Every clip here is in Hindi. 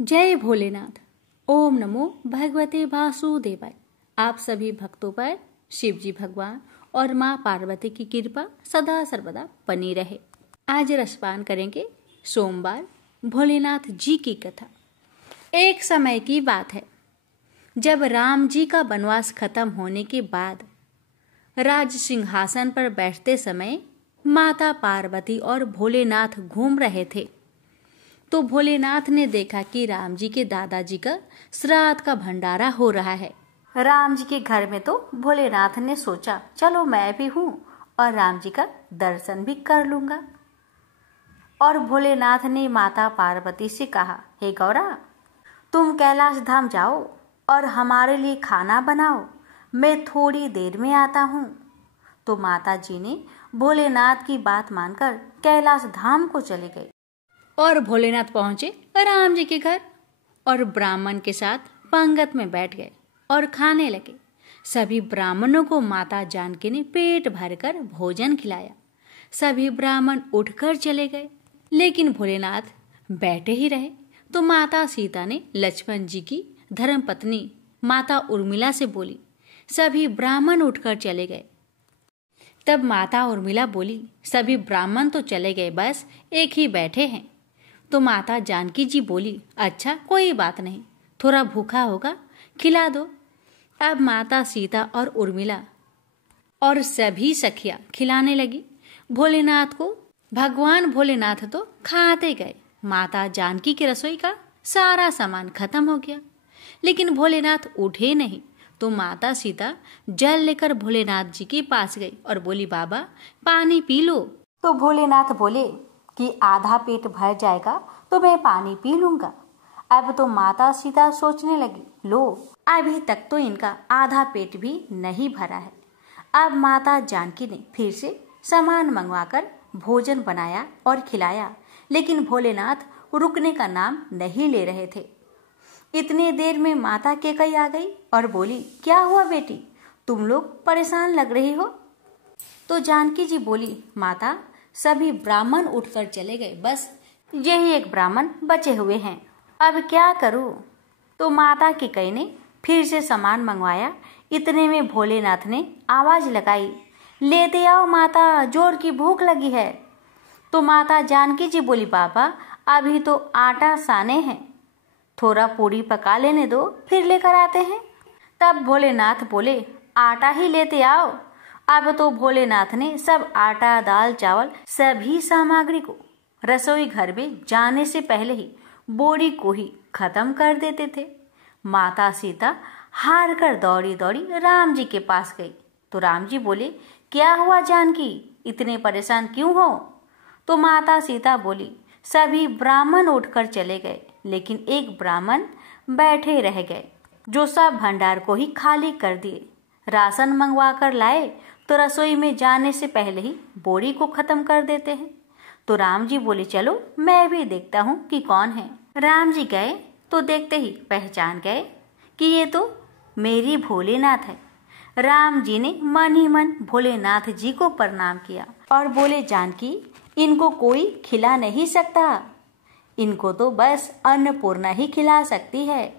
जय भोलेनाथ। ओम नमो भगवते वासुदेवाय। आप सभी भक्तों पर शिव जी भगवान और माँ पार्वती की कृपा सदा सर्वदा बनी रहे। आज रसपान करेंगे सोमवार भोलेनाथ जी की कथा। एक समय की बात है, जब राम जी का वनवास खत्म होने के बाद राज सिंहासन पर बैठते समय माता पार्वती और भोलेनाथ घूम रहे थे, तो भोलेनाथ ने देखा कि राम जी के दादाजी का श्राद्ध का भंडारा हो रहा है। राम जी के घर में तो भोलेनाथ ने सोचा चलो मैं भी हूँ और राम जी का दर्शन भी कर लूंगा। और भोलेनाथ ने माता पार्वती से कहा, हे गौरा, तुम कैलाश धाम जाओ और हमारे लिए खाना बनाओ, मैं थोड़ी देर में आता हूँ। तो माता जी ने भोलेनाथ की बात मानकर कैलाश धाम को चले गए और भोलेनाथ पहुंचे राम जी के घर और ब्राह्मण के साथ पंगत में बैठ गए और खाने लगे। सभी ब्राह्मणों को माता जानकी ने पेट भरकर भोजन खिलाया। सभी ब्राह्मण उठकर चले गए, लेकिन भोलेनाथ बैठे ही रहे। तो माता सीता ने लक्ष्मण जी की धर्मपत्नी माता उर्मिला से बोली, सभी ब्राह्मण उठकर चले गए। तब माता उर्मिला बोली, सभी ब्राह्मण तो चले गए, बस एक ही बैठे हैं। तो माता जानकी जी बोली, अच्छा कोई बात नहीं, थोड़ा भूखा होगा, खिला दो। अब माता सीता और उर्मिला और सभी सखियां खिलाने लगी भोलेनाथ को। भगवान भोलेनाथ तो खाते गए। माता जानकी की रसोई का सारा सामान खत्म हो गया, लेकिन भोलेनाथ उठे नहीं। तो माता सीता जल लेकर भोलेनाथ जी के पास गई और बोली, बाबा पानी पी लो। तो भोलेनाथ बोले कि आधा पेट भर जाएगा तो मैं पानी पी लूंगा। अब तो माता सीता सोचने लगी, लो अभी तक तो इनका आधा पेट भी नहीं भरा है। अब माता जानकी ने फिर से सामान मंगवाकर भोजन बनाया और खिलाया, लेकिन भोलेनाथ रुकने का नाम नहीं ले रहे थे। इतनी देर में माता कैकई आ गई और बोली, क्या हुआ बेटी, तुम लोग परेशान लग रही हो। तो जानकी जी बोली, माता सभी ब्राह्मण उठकर चले गए, बस यही एक ब्राह्मण बचे हुए हैं, अब क्या करूं। तो माता कैकई ने फिर से सामान मंगवाया। इतने में भोलेनाथ ने आवाज लगाई, लेते आओ माता, जोर की भूख लगी है। तो माता जानकी जी बोली, बाबा अभी तो आटा साने हैं, थोड़ा पूरी पका लेने दो, फिर लेकर आते हैं। तब भोलेनाथ बोले, आटा ही लेते आओ। अब तो भोलेनाथ ने सब आटा, दाल, चावल सभी सामग्री को रसोई घर में जाने से पहले ही बोरी को ही खत्म कर देते थे। माता सीता हार कर दौड़ी दौड़ी राम जी के पास गई। तो राम जी बोले, क्या हुआ जानकी, इतने परेशान क्यों हो। तो माता सीता बोली, सभी ब्राह्मण उठकर चले गए, लेकिन एक ब्राह्मण बैठे रह गए, जो सब भंडार को ही खाली कर दिए। राशन मंगवा कर लाए तो रसोई में जाने से पहले ही बोरी को खत्म कर देते हैं। तो राम जी बोले, चलो मैं भी देखता हूँ कि कौन है। राम जी गए तो देखते ही पहचान गए कि ये तो मेरी भोलेनाथ है। राम जी ने मन ही मन भोलेनाथ जी को प्रणाम किया और बोले, जानकी इनको कोई खिला नहीं सकता, इनको तो बस अन्नपूर्णा ही खिला सकती है।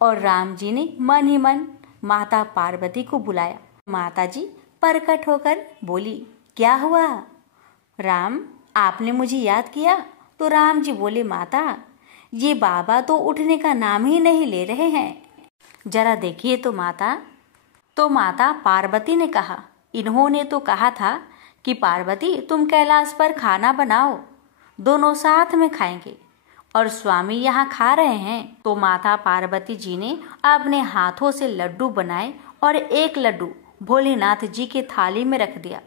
और राम जी ने मन ही मन माता पार्वती को बुलाया। माता जी प्रकट होकर बोली, क्या हुआ राम, आपने मुझे याद किया। तो राम जी बोले, माता ये बाबा तो उठने का नाम ही नहीं ले रहे हैं, जरा देखिए। तो माता पार्वती ने कहा, इन्होंने तो कहा था कि पार्वती तुम कैलाश पर खाना बनाओ, दोनों साथ में खाएंगे, और स्वामी यहाँ खा रहे हैं। तो माता पार्वती जी ने अपने हाथों से लड्डू बनाए और एक लड्डू भोलेनाथ जी के थाली में रख दिया।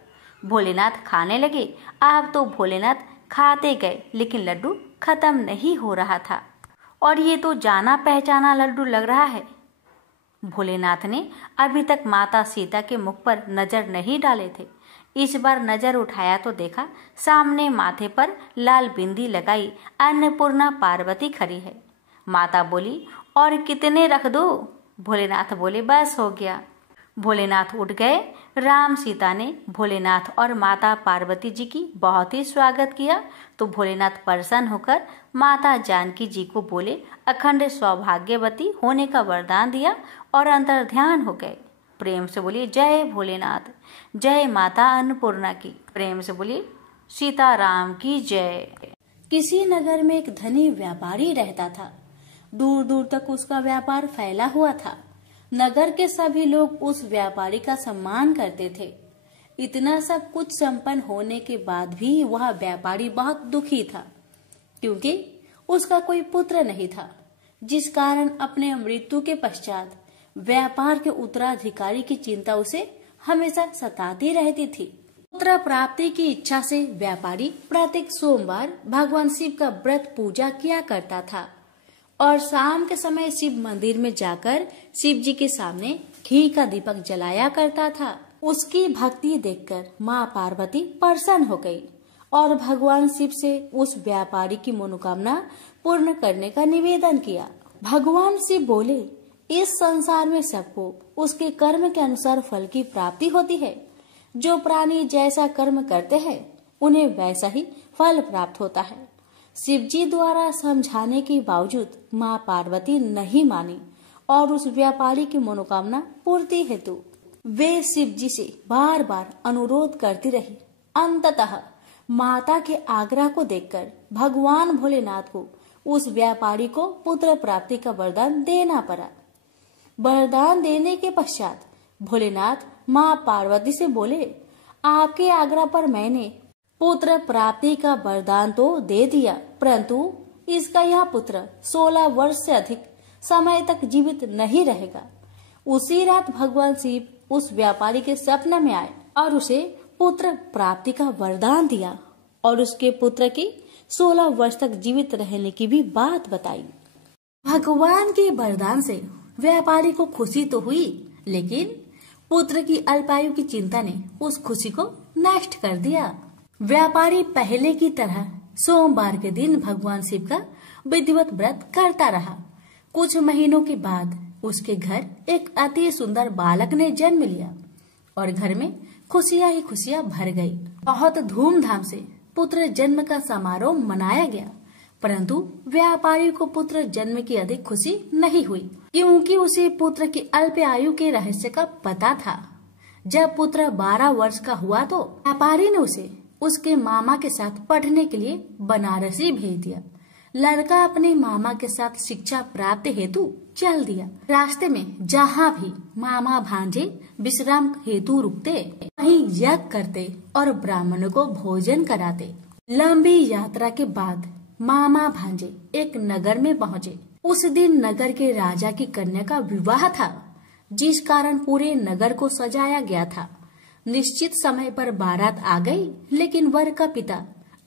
भोलेनाथ खाने लगे। अब तो भोलेनाथ खाते गए, लेकिन लड्डू खत्म नहीं हो रहा था, और ये तो जाना पहचाना लड्डू लग रहा है। भोलेनाथ ने अभी तक माता सीता के मुख पर नजर नहीं डाले थे। इस बार नजर उठाया तो देखा सामने माथे पर लाल बिंदी लगाई अन्नपूर्णा पार्वती खड़ी है। माता बोली, और कितने रख दो। भोलेनाथ बोले, बस हो गया। भोलेनाथ उठ गए। राम सीता ने भोलेनाथ और माता पार्वती जी की बहुत ही स्वागत किया तो भोलेनाथ प्रसन्न होकर माता जानकी जी को बोले, अखंड सौभाग्यवती होने का वरदान दिया और अंतर्ध्यान हो गए। प्रेम से बोलिए जय भोलेनाथ, जय माता अन्नपूर्णा की। प्रेम से बोलिए सीताराम की जय। किसी नगर में एक धनी व्यापारी रहता था। दूर दूर तक उसका व्यापार फैला हुआ था। नगर के सभी लोग उस व्यापारी का सम्मान करते थे। इतना सब कुछ संपन्न होने के बाद भी वह व्यापारी बहुत दुखी था, क्योंकि उसका कोई पुत्र नहीं था, जिस कारण अपने मृत्यु के पश्चात व्यापार के उत्तराधिकारी की चिंता उसे हमेशा सताती रहती थी। पुत्र प्राप्ति की इच्छा से व्यापारी प्रत्येक सोमवार भगवान शिव का व्रत पूजा किया करता था और शाम के समय शिव मंदिर में जाकर शिव जी के सामने घी का दीपक जलाया करता था। उसकी भक्ति देखकर माँ पार्वती प्रसन्न हो गई और भगवान शिव से उस व्यापारी की मनोकामना पूर्ण करने का निवेदन किया। भगवान शिव बोले, इस संसार में सबको उसके कर्म के अनुसार फल की प्राप्ति होती है। जो प्राणी जैसा कर्म करते हैं उन्हें वैसा ही फल प्राप्त होता है। शिव जी द्वारा समझाने के बावजूद माँ पार्वती नहीं मानी और उस व्यापारी की मनोकामना पूर्ति हेतु वे शिव जी से बार बार अनुरोध करती रही। अंततः माता के आग्रह को देखकर भगवान भोलेनाथ को उस व्यापारी को पुत्र प्राप्ति का वरदान देना पड़ा। वरदान देने के पश्चात भोलेनाथ माँ पार्वती से बोले, आपके आग्रह पर मैंने पुत्र प्राप्ति का वरदान तो दे दिया, परंतु इसका यह पुत्र 16 वर्ष से अधिक समय तक जीवित नहीं रहेगा। उसी रात भगवान शिव उस व्यापारी के सपने में आए और उसे पुत्र प्राप्ति का वरदान दिया और उसके पुत्र की 16 वर्ष तक जीवित रहने की भी बात बताई। भगवान के वरदान से व्यापारी को खुशी तो हुई, लेकिन पुत्र की अल्पायु की चिंता ने उस खुशी को नष्ट कर दिया। व्यापारी पहले की तरह सोमवार के दिन भगवान शिव का विधिवत व्रत करता रहा। कुछ महीनों के बाद उसके घर एक अति सुंदर बालक ने जन्म लिया और घर में खुशियां ही खुशियां भर गई। बहुत धूमधाम से पुत्र जन्म का समारोह मनाया गया, परंतु व्यापारी को पुत्र जन्म की अधिक खुशी नहीं हुई, क्योंकि उसे पुत्र की अल्प आयु के रहस्य का पता था। जब पुत्र 12 वर्ष का हुआ तो व्यापारी ने उसे उसके मामा के साथ पढ़ने के लिए बनारसी भेज दिया। लड़का अपने मामा के साथ शिक्षा प्राप्त हेतु चल दिया। रास्ते में जहाँ भी मामा भांजे विश्राम हेतु रुकते, वहीं यज्ञ करते और ब्राह्मणों को भोजन कराते। लंबी यात्रा के बाद मामा भांजे एक नगर में पहुँचे। उस दिन नगर के राजा की कन्या का विवाह था, जिस कारण पूरे नगर को सजाया गया था। निश्चित समय पर बारात आ गई, लेकिन वर का पिता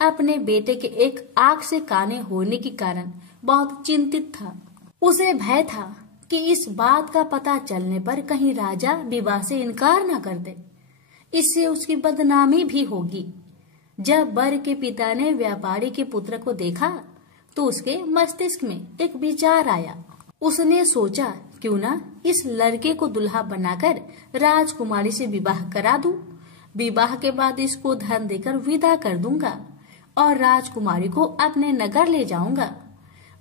अपने बेटे के एक आंख से काने होने के कारण बहुत चिंतित था। उसे भय था कि इस बात का पता चलने पर कहीं राजा विवाह से इनकार न कर दे, इससे उसकी बदनामी भी होगी। जब वर के पिता ने व्यापारी के पुत्र को देखा तो उसके मस्तिष्क में एक विचार आया। उसने सोचा, क्यों ना इस लड़के को दुल्हा बनाकर राजकुमारी से विवाह करा दूं। विवाह के बाद इसको धन देकर विदा कर दूंगा और राजकुमारी को अपने नगर ले जाऊंगा।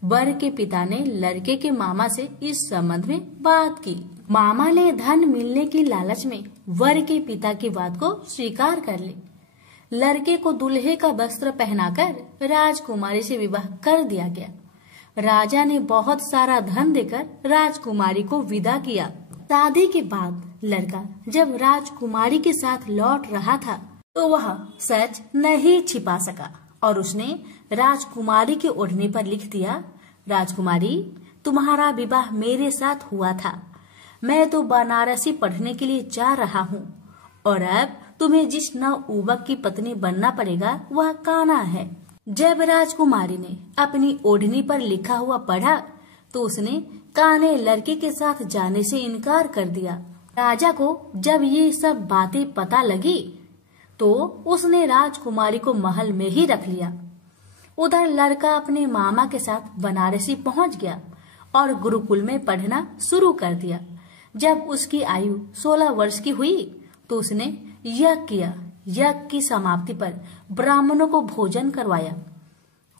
वर के पिता ने लड़के के मामा से इस संबंध में बात की। मामा ने धन मिलने की लालच में वर के पिता की बात को स्वीकार कर ली। लड़के को दूल्हे का वस्त्र पहनाकर राजकुमारी से विवाह कर दिया गया। राजा ने बहुत सारा धन देकर राजकुमारी को विदा किया। शादी के बाद लड़का जब राजकुमारी के साथ लौट रहा था तो वह सच नहीं छिपा सका और उसने राजकुमारी के ओढ़ने पर लिख दिया, राजकुमारी, तुम्हारा विवाह मेरे साथ हुआ था। मैं तो बनारसी पढ़ने के लिए जा रहा हूँ और अब तुम्हें जिस नवयुवक की पत्नी बनना पड़ेगा वह कान्हा है। जब राजकुमारी ने अपनी ओढ़नी पर लिखा हुआ पढ़ा तो उसने कान्हे लड़के के साथ जाने से इनकार कर दिया। राजा को जब ये सब बातें पता लगी तो उसने राजकुमारी को महल में ही रख लिया। उधर लड़का अपने मामा के साथ बनारसी पहुंच गया और गुरुकुल में पढ़ना शुरू कर दिया। जब उसकी आयु 16 वर्ष की हुई तो उसने यज्ञ किया। यज्ञ की समाप्ति पर ब्राह्मणों को भोजन करवाया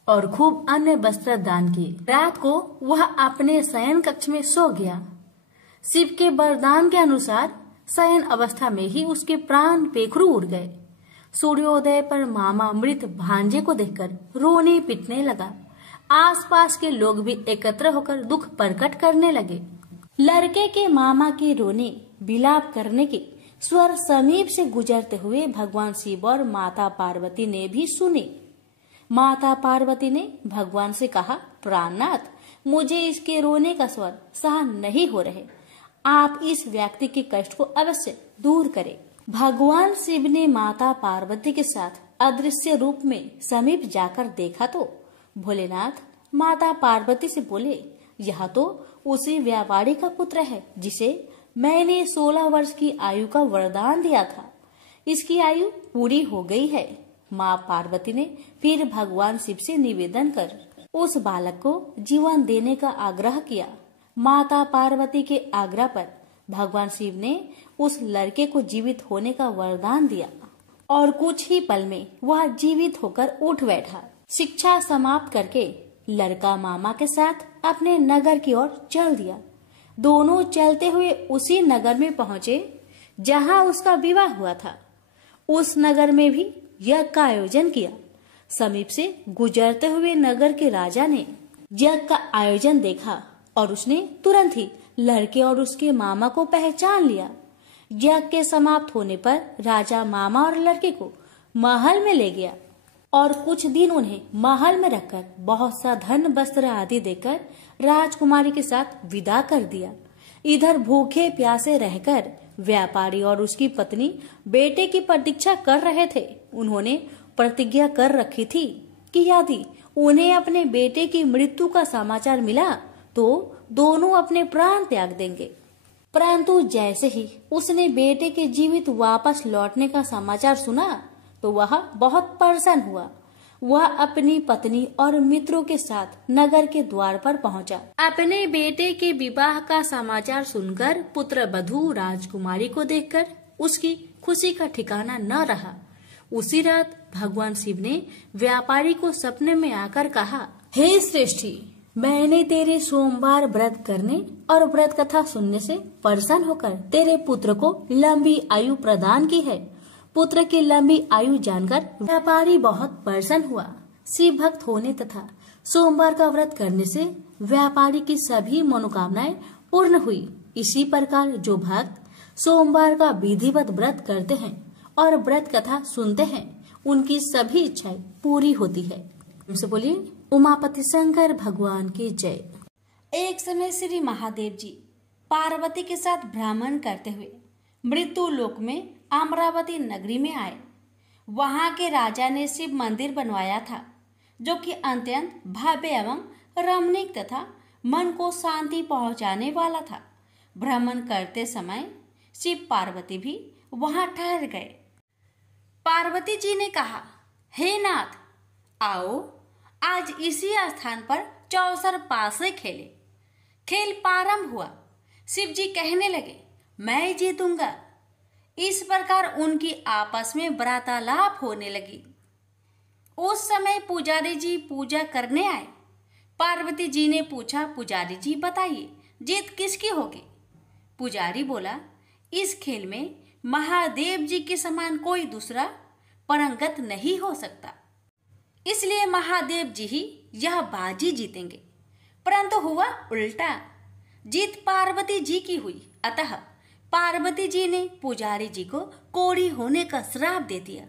और खूब अन्य वस्त्र दान किए। रात को वह अपने शयन कक्ष में सो गया। शिव के वरदान के अनुसार शयन अवस्था में ही उसके प्राण पेखरू उड़ गए। सूर्योदय पर मामा मृत भांजे को देखकर रोने पिटने लगा। आसपास के लोग भी एकत्र होकर दुख प्रकट करने लगे। लड़के के मामा के रोने विलाप करने के स्वर समीप से गुजरते हुए भगवान शिव और माता पार्वती ने भी सुने। माता पार्वती ने भगवान से कहा, प्राणनाथ, मुझे इसके रोने का स्वर सहन नहीं हो रहे, आप इस व्यक्ति के कष्ट को अवश्य दूर करें। भगवान शिव ने माता पार्वती के साथ अदृश्य रूप में समीप जाकर देखा तो भोलेनाथ माता पार्वती से बोले, यह तो उसी व्यापारी का पुत्र है जिसे मैंने 16 वर्ष की आयु का वरदान दिया था। इसकी आयु पूरी हो गई है। माँ पार्वती ने फिर भगवान शिव से निवेदन कर उस बालक को जीवन देने का आग्रह किया। माता पार्वती के आग्रह पर भगवान शिव ने उस लड़के को जीवित होने का वरदान दिया और कुछ ही पल में वह जीवित होकर उठ बैठा। शिक्षा समाप्त करके लड़का मामा के साथ अपने नगर की ओर चल दिया। दोनों चलते हुए उसी नगर में पहुँचे जहाँ उसका विवाह हुआ था। उस नगर में भी यज्ञ का आयोजन किया। समीप से गुजरते हुए नगर के राजा ने यज्ञ का आयोजन देखा और उसने तुरंत ही लड़के और उसके मामा को पहचान लिया। यज्ञ के समाप्त होने पर राजा मामा और लड़के को महल में ले गया और कुछ दिन उन्हें महल में रखकर बहुत सा धन वस्त्र आदि देकर राजकुमारी के साथ विदा कर दिया। इधर भूखे प्यासे रहकर व्यापारी और उसकी पत्नी बेटे की प्रतीक्षा कर रहे थे। उन्होंने प्रतिज्ञा कर रखी थी कि यदि उन्हें अपने बेटे की मृत्यु का समाचार मिला तो दोनों अपने प्राण त्याग देंगे। परंतु जैसे ही उसने बेटे के जीवित वापस लौटने का समाचार सुना तो वह बहुत परेशान हुआ। वह अपनी पत्नी और मित्रों के साथ नगर के द्वार पर पहुंचा। अपने बेटे के विवाह का समाचार सुनकर पुत्र वधू राजकुमारी को देखकर उसकी खुशी का ठिकाना न रहा। उसी रात भगवान शिव ने व्यापारी को सपने में आकर कहा, हे श्रेष्ठी, मैंने तेरे सोमवार व्रत करने और व्रत कथा सुनने से प्रसन्न होकर तेरे पुत्र को लंबी आयु प्रदान की है। पुत्र की लंबी आयु जानकर व्यापारी बहुत प्रसन्न हुआ। शिव भक्त होने तथा सोमवार का व्रत करने से व्यापारी की सभी मनोकामनाएं पूर्ण हुई। इसी प्रकार जो भक्त सोमवार का विधिवत व्रत करते हैं और व्रत कथा सुनते हैं, उनकी सभी इच्छाएं पूरी होती है। हमसे बोलिए उमापति शंकर भगवान की जय। एक समय श्री महादेव जी पार्वती के साथ भ्रमण करते हुए मृत्यु लोक में अमरावती नगरी में आए। वहां के राजा ने शिव मंदिर बनवाया था जो कि अत्यंत भव्य एवं रमणीक तथा मन को शांति पहुंचाने वाला था। भ्रमण करते समय शिव पार्वती भी वहां ठहर गए। पार्वती जी ने कहा, हे नाथ, आओ आज इसी स्थान पर चौसर पासे खेले। खेल प्रारंभ हुआ। शिव जी कहने लगे, मैं जीतूंगा। इस प्रकार उनकी आपस में वार्तालाप होने लगी। उस समय पुजारी जी पूजा करने आए। पार्वती जी ने पूछा, पुजारी जी बताइए जीत किसकी होगी? पुजारी बोला, इस खेल में महादेव जी के समान कोई दूसरा परंगत नहीं हो सकता, इसलिए महादेव जी ही यह बाजी जीतेंगे। परंतु हुआ उल्टा, जीत पार्वती जी की हुई। अतः पार्वती जी ने पुजारी जी को कोढ़ी होने का श्राप दे दिया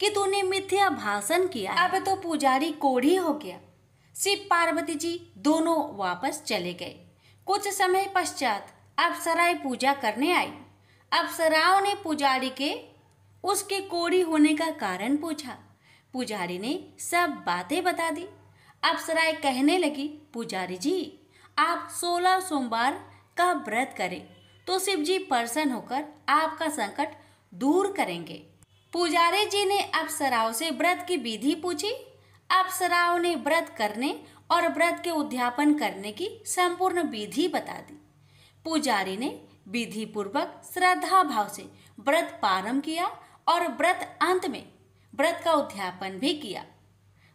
कि तूने मिथ्या भाषण किया। अब तो पुजारी कोढ़ी हो गया। शिव पार्वती जी दोनों वापस चले गए। कुछ समय पश्चात अप्सराएं पूजा करने आई। अप्सराओं ने पुजारी के उसके कोढ़ी होने का कारण पूछा। पुजारी ने सब बातें बता दी। अप्सराएं कहने लगी, पुजारी जी आप 16 सोमवार का व्रत करें तो शिव जी प्रसन्न होकर आपका संकट दूर करेंगे। पुजारी जी ने अप्सराओं से व्रत की विधि पूछी। अप्सराओं ने व्रत करने और व्रत के उद्यापन करने की संपूर्ण विधि बता दी। पुजारी ने विधि पूर्वक श्रद्धा भाव से व्रत प्रारंभ किया और व्रत अंत में व्रत का उद्यापन भी किया।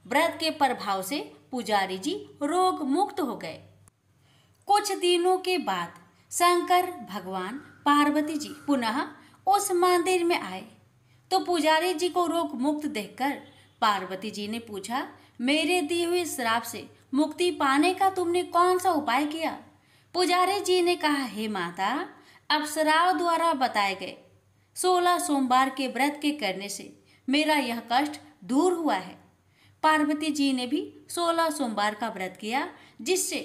व्रत के प्रभाव से पुजारी जी रोग मुक्त हो गए। कुछ दिनों के बाद शंकर भगवान पार्वती जी पुनः उस मंदिर में आए तो पुजारी जी को रोग मुक्त देखकर पार्वती जी ने पूछा, मेरे दिए हुए श्राप से मुक्ति पाने का तुमने कौन सा उपाय किया? पुजारी जी ने कहा, हे माता, अप्सराओं द्वारा बताए गए 16 सोमवार के व्रत के करने से मेरा यह कष्ट दूर हुआ है। पार्वती जी ने भी 16 सोमवार का व्रत किया, जिससे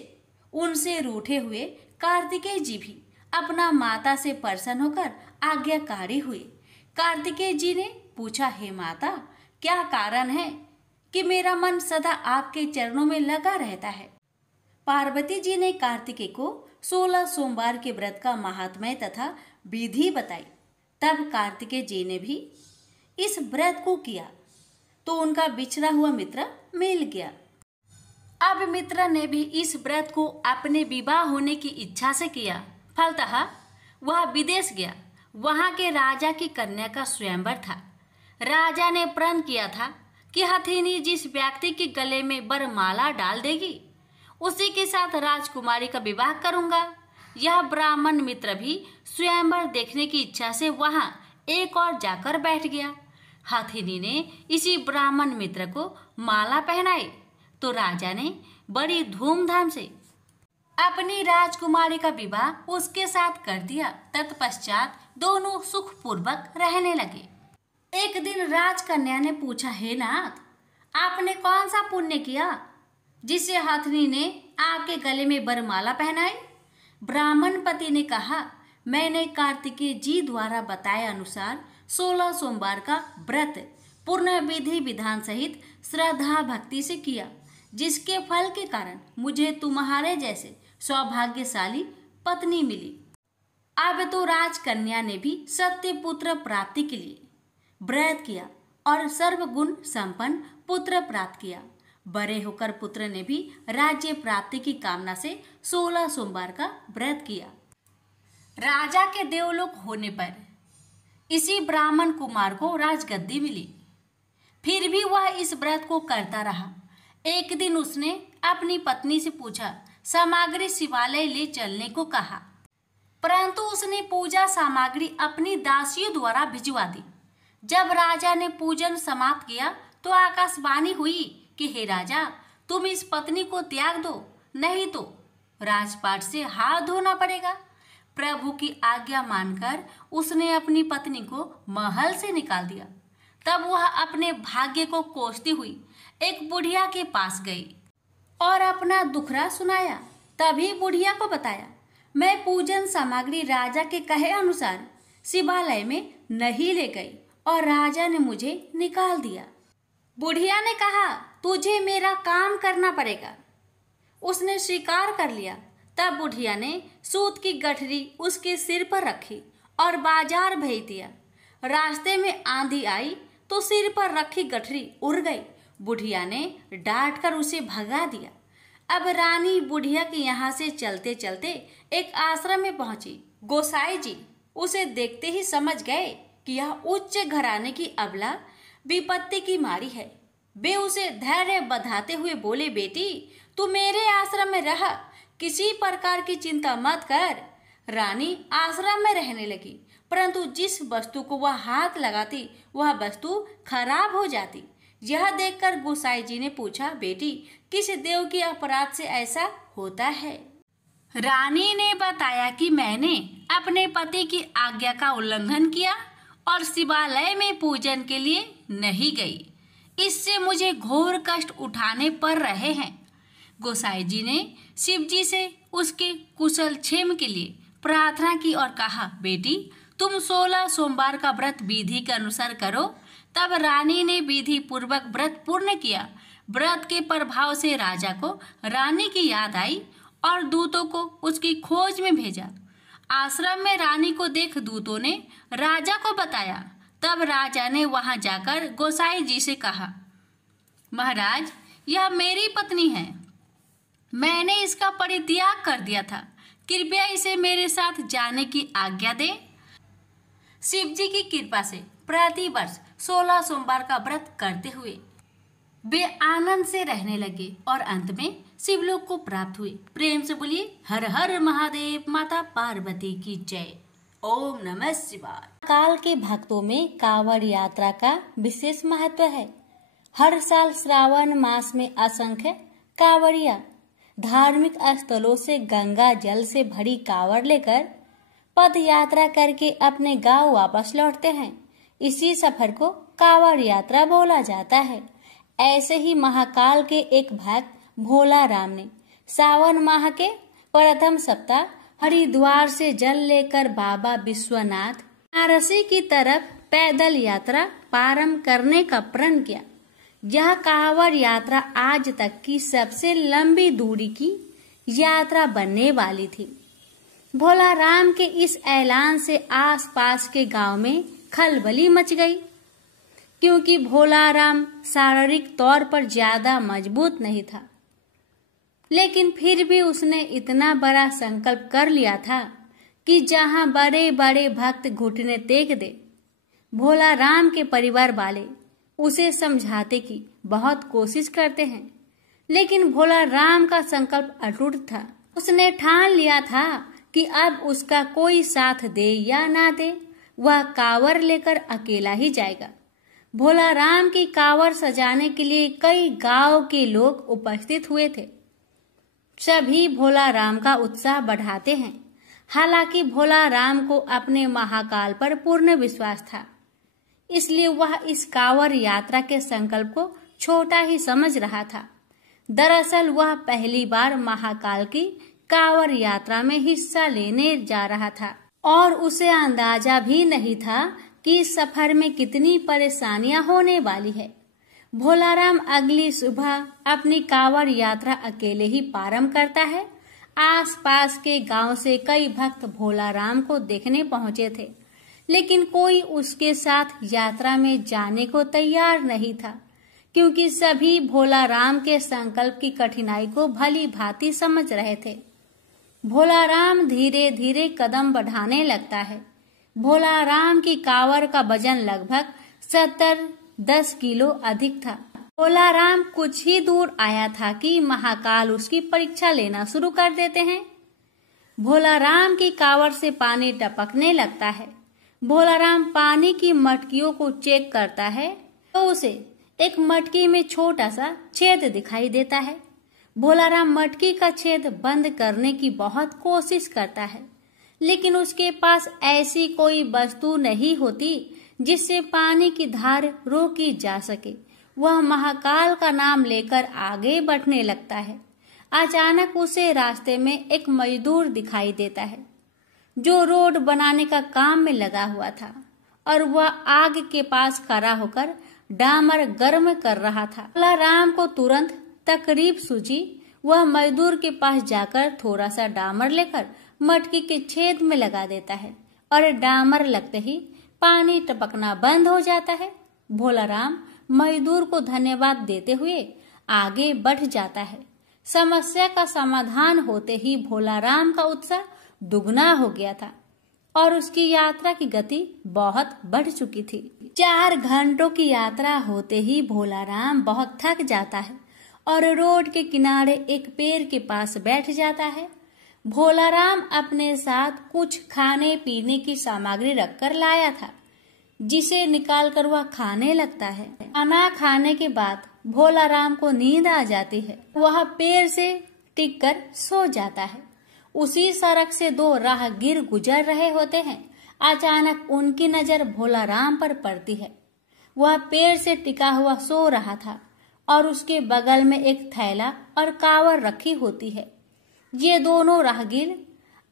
उनसे रूठे हुए कार्तिकेय जी भी अपना माता से प्रसन्न होकर आज्ञाकारी हुए। कार्तिकेय जी ने पूछा, हे माता, क्या कारण है कि मेरा मन सदा आपके चरणों में लगा रहता है? पार्वती जी ने कार्तिकेय को 16 सोमवार के व्रत का महात्म्य तथा विधि बताई। तब कार्तिकेय जी ने भी इस व्रत को किया तो उनका बिछड़ा हुआ मित्र मिल गया। अब मित्र ने भी इस व्रत को अपने विवाह होने की इच्छा से किया। फलतः वह विदेश गया। वहां के राजा की कन्या का स्वयंवर था। राजा ने प्रण किया था कि हथिनी जिस व्यक्ति के गले में वरमाला डाल देगी उसी के साथ राजकुमारी का विवाह करूंगा। यह ब्राह्मण मित्र भी स्वयंवर देखने की इच्छा से वहां एक और जाकर बैठ गया। हथिनी ने इसी ब्राह्मण मित्र को माला पहनाई तो राजा ने बड़ी धूमधाम से अपनी राजकुमारी का विवाह उसके साथ कर दिया। तत्पश्चात दोनों सुखपूर्वक रहने लगे। एक दिन राजकन्या ने पूछा, हे नाथ, आपने कौन सा पुण्य किया जिससे हथिनी ने आपके गले में वरमाला पहनाई? ब्राह्मण पति ने कहा, मैंने कार्तिकेय जी द्वारा बताए अनुसार 16 सोमवार का व्रत पूर्ण विधि विधान सहित श्रद्धा भक्ति से किया, जिसके फल के कारण मुझे तुम्हारे जैसे सौभाग्यशाली पत्नी मिली। अब तो राजकन्या ने भी सत्य पुत्र प्राप्ति के लिए व्रत किया और सर्वगुण संपन्न पुत्र प्राप्त किया। बड़े होकर पुत्र ने भी राज्य प्राप्ति की कामना से 16 सोमवार का व्रत किया। राजा के देवलोक होने पर इसी ब्राह्मण कुमार को राजगद्दी मिली। फिर भी वह इस व्रत को करता रहा। एक दिन उसने अपनी पत्नी से पूछा, सामग्री शिवालय ले चलने को कहा, परंतु उसने पूजा सामग्री अपनी दासियों द्वारा भिजवा दी। जब राजा ने पूजन समाप्त किया तो आकाशवाणी हुई कि हे राजा, तुम इस पत्नी को त्याग दो, नहीं तो राजपाट से हाथ धोना पड़ेगा। प्रभु की आज्ञा मानकर उसने अपनी पत्नी को महल से निकाल दिया। तब वह अपने भाग्य को कोसती हुई एक बुढ़िया के पास गई और अपना दुखड़ा सुनाया। तभी बुढ़िया को बताया, मैं पूजन सामग्री राजा के कहे अनुसार शिवालय में नहीं ले गई और राजा ने मुझे निकाल दिया। बुढ़िया ने कहा, तुझे मेरा काम करना पड़ेगा। उसने स्वीकार कर लिया। तब बुढ़िया ने सूत की गठरी उसके सिर पर रखी और बाजार भेज दिया। रास्ते में आंधी आई तो सिर पर रखी गठरी उड़ गई। बुढ़िया ने डांटकर उसे भगा दिया। अब रानी बुढ़िया के यहाँ से चलते चलते एक आश्रम में पहुंची। गोसाई जी उसे देखते ही समझ गए कि यह उच्च घराने की अबला विपत्ति की मारी है। वे उसे धैर्य बधाते हुए बोले, बेटी, तू मेरे आश्रम में रह, किसी प्रकार की चिंता मत कर। रानी आश्रम में रहने लगी, परंतु जिस वस्तु को वह हाथ लगाती वह वस्तु खराब हो जाती। यह देखकर गोसाई जी ने पूछा, बेटी, किस देव के अपराध से ऐसा होता है? रानी ने बताया कि मैंने अपने पति की आज्ञा का उल्लंघन किया और शिवालय में पूजन के लिए नहीं गई। इससे मुझे घोर कष्ट उठाने पड़ रहे हैं। गोसाई जी ने शिव जी से उसके कुशल क्षेम के लिए प्रार्थना की और कहा, बेटी, तुम 16 सोमवार का व्रत विधि के अनुसार करो। तब रानी ने विधि पूर्वक व्रत पूर्ण किया। व्रत के प्रभाव से राजा को रानी की याद आई और दूतों को उसकी खोज में भेजा। आश्रम में रानी को देख दूतों ने राजा को बताया। तब राजा ने वहां जाकर गोसाई जी से कहा, महाराज, यह मेरी पत्नी है। मैंने इसका परित्याग कर दिया था, कृपया इसे मेरे साथ जाने की आज्ञा दे। शिव जी की कृपा से प्रति वर्ष 16 सोमवार का व्रत करते हुए वे आनंद से रहने लगे और अंत में शिवलोक को प्राप्त हुए। प्रेम से बोलिए हर हर महादेव, माता पार्वती की जय। ओम नमः शिवाय। काल के भक्तों में कांवड़ यात्रा का विशेष महत्व है। हर साल श्रावण मास में असंख्य कांवड़िया धार्मिक स्थलों से गंगा जल से भरी कांवड़ लेकर पद यात्रा करके अपने गांव वापस लौटते हैं। इसी सफर को कांवड़ यात्रा बोला जाता है। ऐसे ही महाकाल के एक भक्त भोला राम ने सावन माह के प्रथम सप्ताह हरिद्वार से जल लेकर बाबा विश्वनाथ वाराणसी की तरफ पैदल यात्रा प्रारंभ करने का प्रण किया। यह कांवड़ यात्रा आज तक की सबसे लंबी दूरी की यात्रा बनने वाली थी। भोला राम के इस ऐलान से आसपास के गांव में खलबली मच गई, क्योंकि भोला राम शारीरिक तौर पर ज्यादा मजबूत नहीं था, लेकिन फिर भी उसने इतना बड़ा संकल्प कर लिया था कि जहां बड़े बड़े भक्त घुटने टेक दे। भोला राम के परिवार वाले उसे समझाते कि बहुत कोशिश करते हैं, लेकिन भोला राम का संकल्प अटूट था। उसने ठान लिया था कि अब उसका कोई साथ दे या ना दे, वह कांवड़ लेकर अकेला ही जाएगा। भोला राम की कांवड़ सजाने के लिए कई गांव के लोग उपस्थित हुए थे। सभी भोला राम का उत्साह बढ़ाते हैं। हालांकि भोला राम को अपने महाकाल पर पूर्ण विश्वास था, इसलिए वह इस कांवड़ यात्रा के संकल्प को छोटा ही समझ रहा था। दरअसल वह पहली बार महाकाल की कांवड़ यात्रा में हिस्सा लेने जा रहा था और उसे अंदाजा भी नहीं था कि इस सफर में कितनी परेशानियां होने वाली है। भोला राम अगली सुबह अपनी कांवड़ यात्रा अकेले ही प्रारंभ करता है। आसपास के गांव से कई भक्त भोला राम को देखने पहुंचे थे, लेकिन कोई उसके साथ यात्रा में जाने को तैयार नहीं था, क्योंकि सभी भोला राम के संकल्प की कठिनाई को भली भांति समझ रहे थे। भोला राम धीरे धीरे कदम बढ़ाने लगता है। भोला राम की कांवड़ का वजन लगभग 70-10 किलो अधिक था। भोला राम कुछ ही दूर आया था कि महाकाल उसकी परीक्षा लेना शुरू कर देते हैं। भोला राम की कांवड़ से पानी टपकने लगता है। भोला राम पानी की मटकियों को चेक करता है तो उसे एक मटकी में छोटा सा छेद दिखाई देता है। भोला राम मटकी का छेद बंद करने की बहुत कोशिश करता है, लेकिन उसके पास ऐसी कोई वस्तु नहीं होती जिससे पानी की धार रोकी जा सके। वह महाकाल का नाम लेकर आगे बढ़ने लगता है। अचानक उसे रास्ते में एक मजदूर दिखाई देता है जो रोड बनाने का काम में लगा हुआ था, और वह आग के पास खड़ा होकर डामर गर्म कर रहा था। भोला राम को तुरंत तकलीफ सूझी। वह मजदूर के पास जाकर थोड़ा सा डामर लेकर मटकी के छेद में लगा देता है और डामर लगते ही पानी टपकना बंद हो जाता है। भोला राम मजदूर को धन्यवाद देते हुए आगे बढ़ जाता है। समस्या का समाधान होते ही भोला राम का उत्साह दुगना हो गया था और उसकी यात्रा की गति बहुत बढ़ चुकी थी। 4 घंटों की यात्रा होते ही भोला राम बहुत थक जाता है और रोड के किनारे एक पेड़ के पास बैठ जाता है। भोला राम अपने साथ कुछ खाने पीने की सामग्री रखकर लाया था, जिसे निकालकर वह खाने लगता है। खाना खाने के बाद भोला राम को नींद आ जाती है। वह पेड़ से टिककर सो जाता है। उसी सड़क से 2 राहगीर गुजर रहे होते हैं। अचानक उनकी नजर भोला राम पर पड़ती है। वह पेड़ से टिका हुआ सो रहा था और उसके बगल में एक थैला और कांवड़ रखी होती है। ये दोनों राहगीर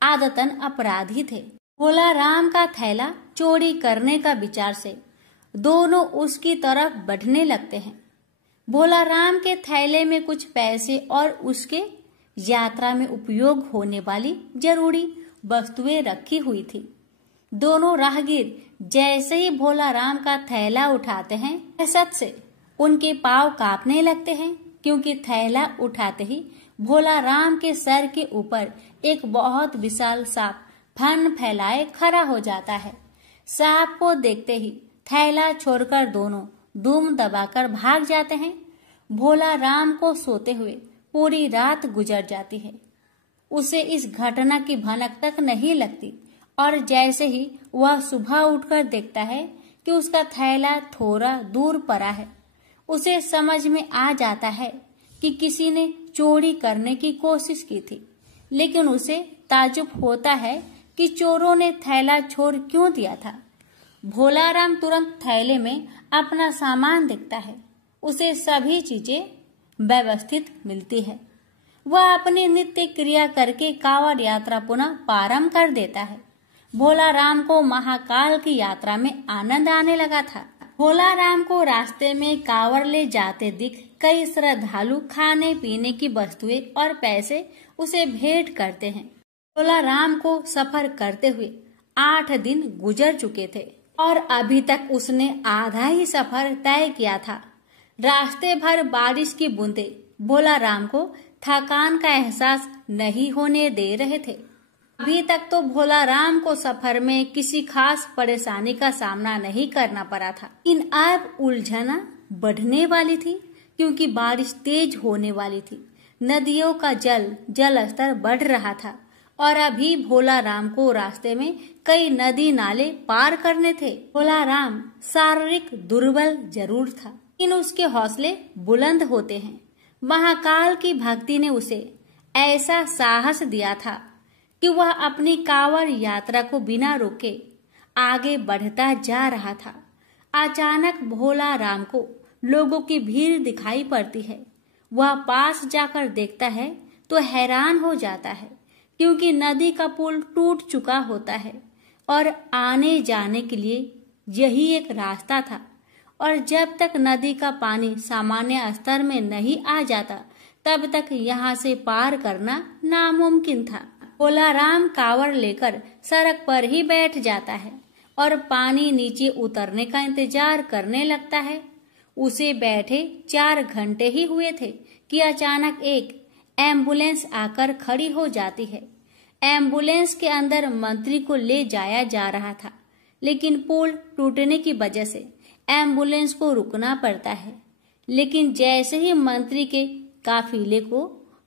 आदतन अपराधी थे। भोला राम का थैला चोरी करने का विचार से दोनों उसकी तरफ बढ़ने लगते हैं। भोला राम के थैले में कुछ पैसे और उसके यात्रा में उपयोग होने वाली जरूरी वस्तुएं रखी हुई थी। दोनों राहगीर जैसे ही भोला राम का थैला उठाते हैं, दहशत से उनके पांव कांपने लगते हैं, क्योंकि थैला उठाते ही भोला राम के सर के ऊपर एक बहुत विशाल सांप फन फैलाए खड़ा हो जाता है। सांप को देखते ही थैला छोड़कर दोनों दुम दबाकर भाग जाते हैं। भोला राम को सोते हुए पूरी रात गुजर जाती है। उसे इस घटना की भनक तक नहीं लगती और जैसे ही वह सुबह उठकर देखता है कि उसका थैला थोड़ा दूर पड़ा है, उसे समझ में आ जाता है कि किसी ने चोरी करने की कोशिश की थी। लेकिन उसे ताज्जुब होता है कि चोरों ने थैला छोड़ क्यों दिया था। भोला राम तुरंत थैले में अपना सामान देखता है। उसे सभी चीजें व्यवस्थित मिलती है। वह अपनी नित्य क्रिया करके कांवड़ यात्रा पुनः प्रारंभ कर देता है। भोला राम को महाकाल की यात्रा में आनंद आने लगा था। भोला राम को रास्ते में कांवड़ ले जाते दिख कई श्रद्धालु खाने पीने की वस्तुएं और पैसे उसे भेंट करते हैं। भोला राम को सफर करते हुए 8 दिन गुजर चुके थे और अभी तक उसने आधा ही सफर तय किया था। रास्ते भर बारिश की बूंदें भोला राम को थकान का एहसास नहीं होने दे रहे थे। अभी तक तो भोला राम को सफर में किसी खास परेशानी का सामना नहीं करना पड़ा था। इन अब उलझना बढ़ने वाली थी क्योंकि बारिश तेज होने वाली थी। नदियों का जल स्तर बढ़ रहा था और अभी भोला राम को रास्ते में कई नदी नाले पार करने थे। भोला राम शारीरिक दुर्बल जरूर था, लेकिन उसके हौसले बुलंद होते हैं। महाकाल की भक्ति ने उसे ऐसा साहस दिया था कि वह अपनी कांवड़ यात्रा को बिना रोके आगे बढ़ता जा रहा था। अचानक भोला राम को लोगों की भीड़ दिखाई पड़ती है। वह पास जाकर देखता है तो हैरान हो जाता है क्योंकि नदी का पुल टूट चुका होता है और आने जाने के लिए यही एक रास्ता था और जब तक नदी का पानी सामान्य स्तर में नहीं आ जाता तब तक यहाँ से पार करना नामुमकिन था। भोला राम कांवड़ लेकर सड़क पर ही बैठ जाता है और पानी नीचे उतरने का इंतजार करने लगता है। उसे बैठे 4 घंटे ही हुए थे कि अचानक एक एम्बुलेंस आकर खड़ी हो जाती है। एम्बुलेंस के अंदर मंत्री को ले जाया जा रहा था, लेकिन पुल टूटने की वजह से एम्बुलेंस को रुकना पड़ता है। लेकिन जैसे ही मंत्री के काफिले को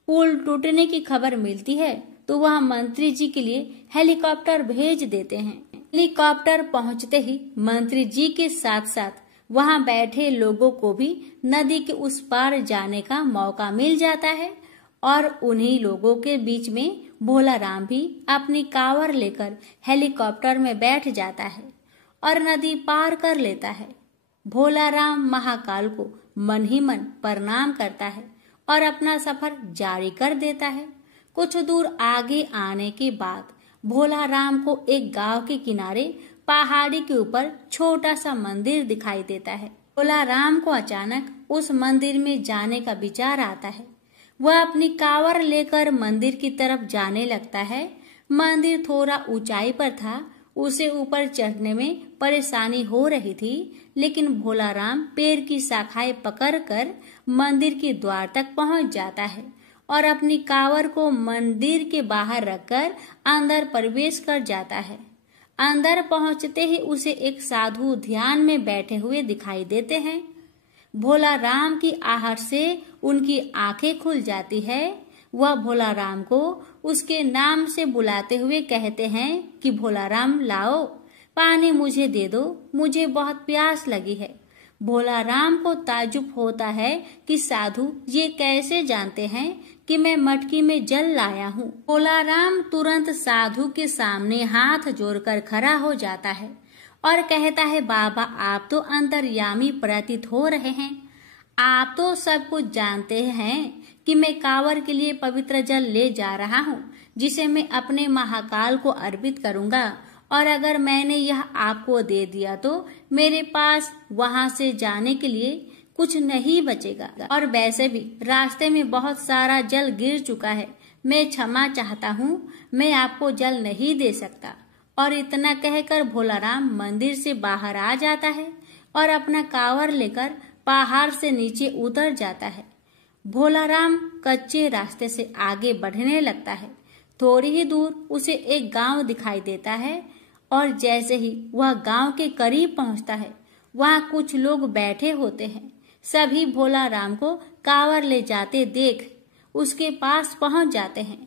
पुल टूटने की खबर मिलती है तो वह मंत्री जी के लिए हेलीकॉप्टर भेज देते हैं। हेलीकॉप्टर पहुंचते ही मंत्री जी के साथ साथ वहां बैठे लोगों को भी नदी के उस पार जाने का मौका मिल जाता है और उन्हीं लोगों के बीच में भोला राम भी अपनी कांवड़ लेकर हेलीकॉप्टर में बैठ जाता है और नदी पार कर लेता है। भोला राम महाकाल को मन ही मन प्रणाम करता है और अपना सफर जारी कर देता है। कुछ दूर आगे आने के बाद भोला राम को एक गांव के किनारे पहाड़ी के ऊपर छोटा सा मंदिर दिखाई देता है। भोला राम को अचानक उस मंदिर में जाने का विचार आता है। वह अपनी कांवड़ लेकर मंदिर की तरफ जाने लगता है। मंदिर थोड़ा ऊंचाई पर था, उसे ऊपर चढ़ने में परेशानी हो रही थी, लेकिन भोला राम पेड़ की शाखाएं पकड़कर मंदिर के द्वार तक पहुंच जाता है और अपनी कांवड़ को मंदिर के बाहर रखकर अंदर प्रवेश कर जाता है। अंदर पहुंचते ही उसे एक साधु ध्यान में बैठे हुए दिखाई देते हैं। भोला राम की आहट से उनकी आंखें खुल जाती है। वह भोला राम को उसके नाम से बुलाते हुए कहते हैं कि भोला राम लाओ, पानी मुझे दे दो, मुझे बहुत प्यास लगी है। भोला राम को ताज्जुब होता है कि साधु ये कैसे जानते हैं कि मैं मटकी में जल लाया हूँ। भोला राम तुरंत साधु के सामने हाथ जोड़कर खड़ा हो जाता है और कहता है, बाबा आप तो अंतर्यामी प्रतीत हो रहे हैं। आप तो सब कुछ जानते हैं कि मैं कांवड़ के लिए पवित्र जल ले जा रहा हूँ, जिसे मैं अपने महाकाल को अर्पित करूँगा, और अगर मैंने यह आपको दे दिया तो मेरे पास वहाँ से जाने के लिए कुछ नहीं बचेगा, और वैसे भी रास्ते में बहुत सारा जल गिर चुका है। मैं क्षमा चाहता हूँ, मैं आपको जल नहीं दे सकता। और इतना कहकर भोला राम मंदिर से बाहर आ जाता है और अपना कांवड़ लेकर पहाड़ से नीचे उतर जाता है। भोला राम कच्चे रास्ते से आगे बढ़ने लगता है। थोड़ी ही दूर उसे एक गांव दिखाई देता है और जैसे ही वह गांव के करीब पहुंचता है, वहां कुछ लोग बैठे होते हैं। सभी भोला राम को कांवर ले जाते देख उसके पास पहुंच जाते हैं।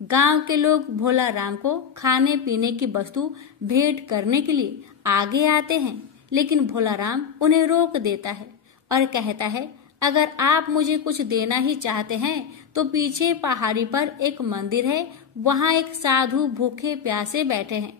गांव के लोग भोला राम को खाने पीने की वस्तु भेंट करने के लिए आगे आते हैं, लेकिन भोला राम उन्हें रोक देता है और कहता है, अगर आप मुझे कुछ देना ही चाहते हैं तो पीछे पहाड़ी पर एक मंदिर है, वहां एक साधु भूखे प्यासे बैठे हैं,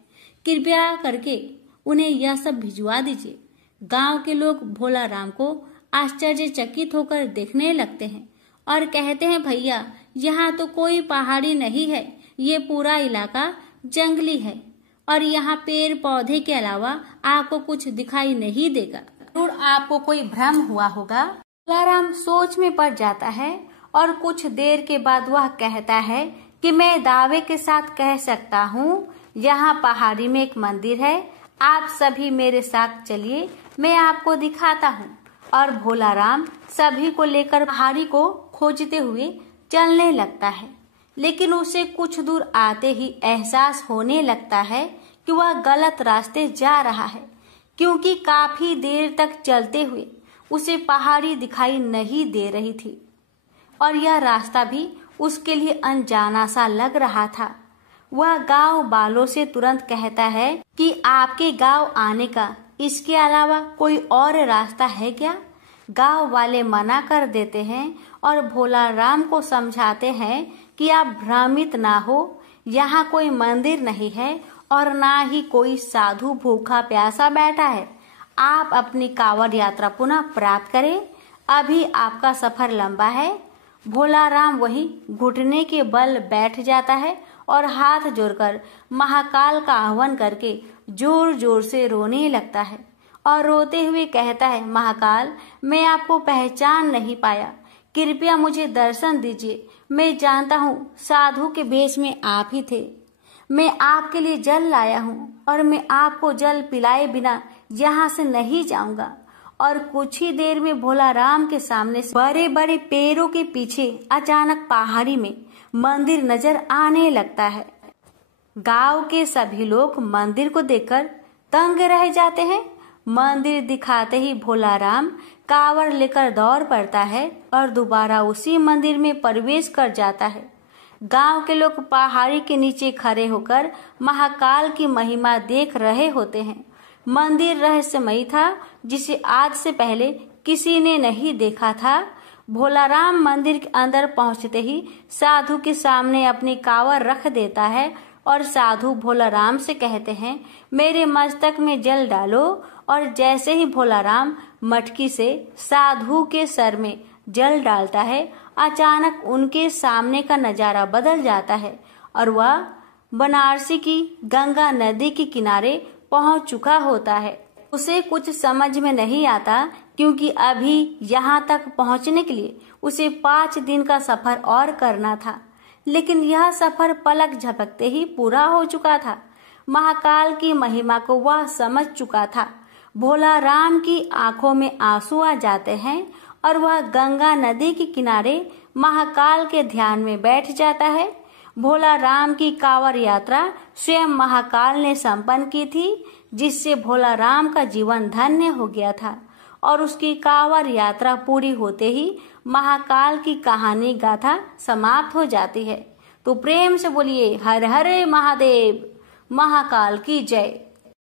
कृपया करके उन्हें यह सब भिजवा दीजिए। गांव के लोग भोला राम को आश्चर्यचकित होकर देखने लगते हैं और कहते हैं, भैया यहाँ तो कोई पहाड़ी नहीं है, ये पूरा इलाका जंगली है और यहाँ पेड़ पौधे के अलावा आपको कुछ दिखाई नहीं देगा। जरूर आपको कोई भ्रम हुआ होगा। भोला राम सोच में पड़ जाता है और कुछ देर के बाद वह कहता है कि मैं दावे के साथ कह सकता हूँ, यहाँ पहाड़ी में एक मंदिर है, आप सभी मेरे साथ चलिए, मैं आपको दिखाता हूँ। और भोला राम सभी को लेकर पहाड़ी को खोजते हुए चलने लगता है, लेकिन उसे कुछ दूर आते ही एहसास होने लगता है कि वह गलत रास्ते जा रहा है, क्योंकि काफी देर तक चलते हुए उसे पहाड़ी दिखाई नहीं दे रही थी और यह रास्ता भी उसके लिए अनजाना सा लग रहा था। वह गांव वालों से तुरंत कहता है कि आपके गांव आने का इसके अलावा कोई और रास्ता है क्या? गांव वाले मना कर देते हैं और भोला राम को समझाते हैं कि आप भ्रमित ना हो, यहाँ कोई मंदिर नहीं है और ना ही कोई साधु भूखा प्यासा बैठा है। आप अपनी कांवड़ यात्रा पुनः प्राप्त करें, अभी आपका सफर लंबा है। भोला राम वहीं घुटने के बल बैठ जाता है और हाथ जोड़कर महाकाल का आह्वान करके जोर जोर से रोने लगता है और रोते हुए कहता है, महाकाल, मैं आपको पहचान नहीं पाया, कृपया मुझे दर्शन दीजिए। मैं जानता हूँ साधु के भेष में आप ही थे। मैं आपके लिए जल लाया हूँ और मैं आपको जल पिलाए बिना यहाँ से नहीं जाऊंगा। और कुछ ही देर में भोला राम के सामने बड़े बड़े पेड़ों के पीछे अचानक पहाड़ी में मंदिर नजर आने लगता है। गांव के सभी लोग मंदिर को देखकर दंग रह जाते हैं। मंदिर दिखाते ही भोला राम कांवड़ लेकर दौड़ पड़ता है और दोबारा उसी मंदिर में प्रवेश कर जाता है। गांव के लोग पहाड़ी के नीचे खड़े होकर महाकाल की महिमा देख रहे होते हैं। मंदिर रहस्यमयी था, जिसे आज से पहले किसी ने नहीं देखा था। भोला राम मंदिर के अंदर पहुंचते ही साधु के सामने अपनी कांवड़ रख देता है और साधु भोला राम से कहते हैं, मेरे मस्तक में जल डालो। और जैसे ही भोला राम मटकी से साधु के सर में जल डालता है, अचानक उनके सामने का नजारा बदल जाता है और वह बनारसी की गंगा नदी के किनारे पहुंच चुका होता है। उसे कुछ समझ में नहीं आता, क्योंकि अभी यहाँ तक पहुँचने के लिए उसे 5 दिन का सफर और करना था, लेकिन यह सफर पलक झपकते ही पूरा हो चुका था। महाकाल की महिमा को वह समझ चुका था। भोला राम की आंखों में आंसू आ जाते हैं और वह गंगा नदी के किनारे महाकाल के ध्यान में बैठ जाता है। भोला राम की कांवड़ यात्रा स्वयं महाकाल ने संपन्न की थी, जिससे भोला राम का जीवन धन्य हो गया था। और उसकी कांवड़ यात्रा पूरी होते ही महाकाल की कहानी गाथा समाप्त हो जाती है। तो प्रेम से बोलिए हर हर महादेव, महाकाल की जय।